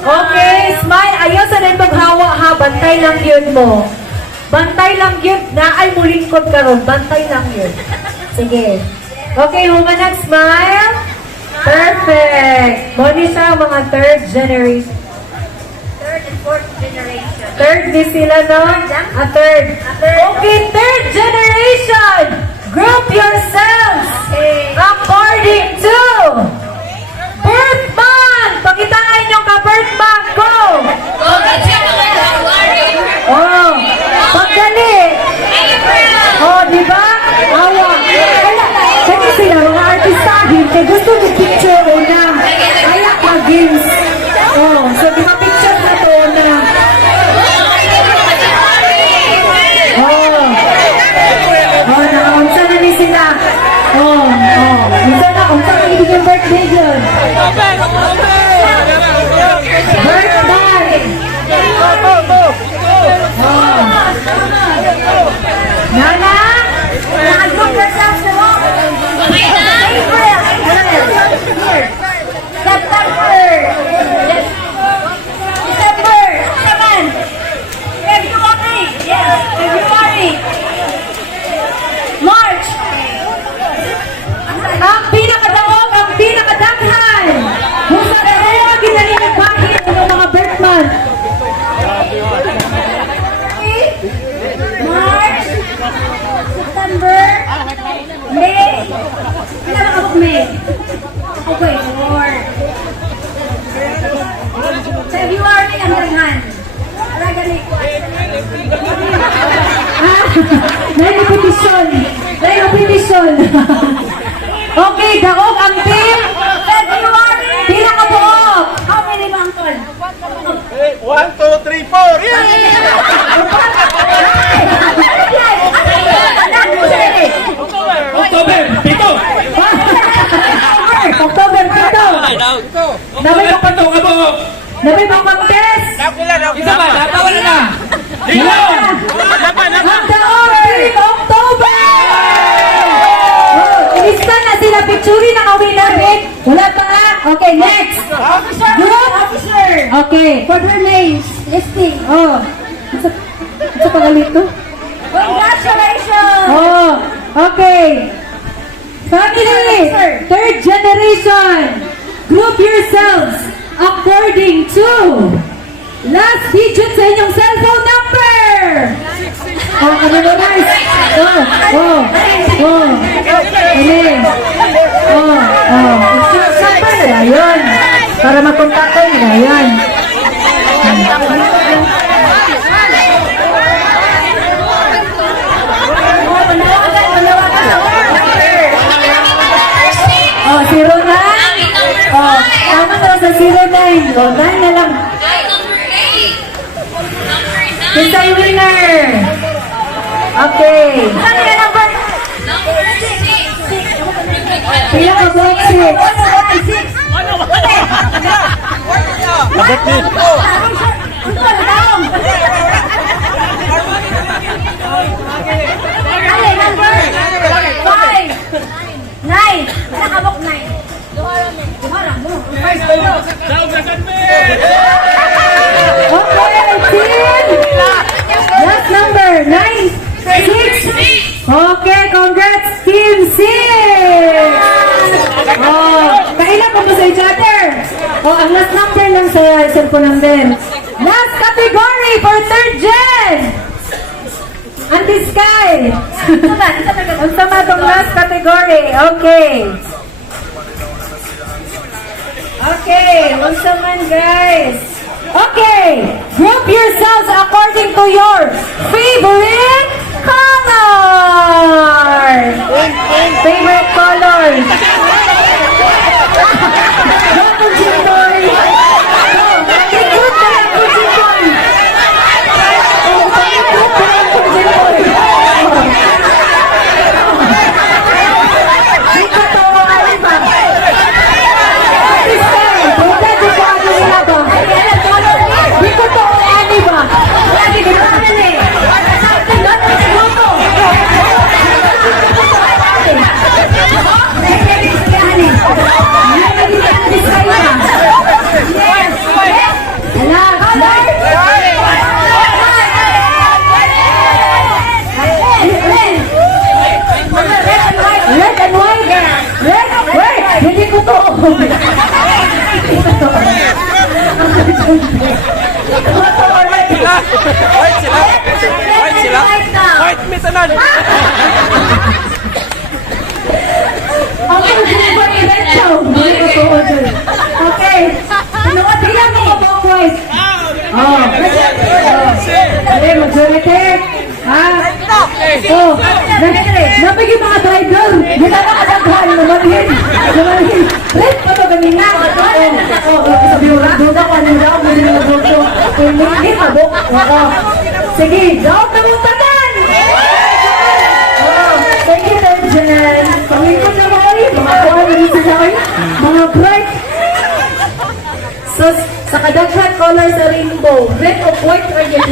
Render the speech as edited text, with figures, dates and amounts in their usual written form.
Okay, smile. Ayaw sa rin maghawa ha. Bantay lang yun mo. Bantay lang yun. Na ay mulingkod ka ron. Bantay lang yun. Sige. Okay, humanag, smile. Perfect. Moni siya mga third generation. Third and fourth generation. Third di sila, no? A third. Okay, third generation. Group yourselves according to birth month. Pakitaan yung ka-birth month ko. Oh, pagdali. Oh, di ba? Awa. Kasi sila, mga artistahin, kaya gusto mo picture una. Kaya ka-games. Oh, so di ba picture na to na? Oh, nakaunsa na ni sila. Unsa na, unsa na ibigay birthday yun. Birthday! Nana? Nag-group yourselves na mo. April. September. December. Seven. February. Yes. February. March. Ang pinakadaog, ang pinakadaghan. Kung sa dalawa, ginalinag bakit ng mga birth month. March. September. May. Kailan ako May? Okay. February ang daghan. Ragani ko. Repetition. Okay, daog ang team. February. Pinakabuok. How many ba, Uncle? 1, 2, 3, 4. Yeah! October, pito! October 7. Nabi mo October, pato ka mo! Nabi mo contest. Isa ba? Natawa na na! Dilo! Ang daog, October. Ilista na sila picture ng winner pick. Wala pa nga. Okay, next. Group. Okay. For her names, listing. Oh. Sa pangalito? Congratulations! Oh. Okay. Family. Third generation. Group yourselves according to last digit sa inyong cellphone number. Oh, ano na guys? Number na yun. Para magkontakto na yun. Oh, 09. Oh, tama na sa 09. Oh, 9 na lang. Kinsa yung winner? Okay. Ano yung number? Pila ka box 6? Ano number? 5. 9. Nakabok 9. Duhara mo. First by mo. Okay, team! Last number, 9, 6. Okay, congrats, team 6! Oh, kailan pa mo sa each other? Oh, ang last number lang sa cellphone number. Last category for third gen! Anti Sky! Ang sama tong last category. Okay. Okay, unsa man guys. Okay, group yourselves according to your favorite color. Favorite colors. Gapon si Toy. Ikot na lang po si Toy. Ikot na lang po si Toy. Ikot na lang po si Toy. Lagi White sila. White sila. White mitanan. Okay, sino diretso? Okay. Bilang mo ba, boys? Oh. Okay, majority. Ha? Oh. Napag yung mga driver. Hindi na nakadaghan. Namalhin. Red pa to ganina. Oh, sabi mo, duda ko, ano daw, hindi na nagboto. Hindi, mabok. Sige, daw, namutanan! Thank you, Tension. Pangikot na mga mga kuha na rin sila mga bright. So, sa kadaghan color sa rainbow, red of white, or yun,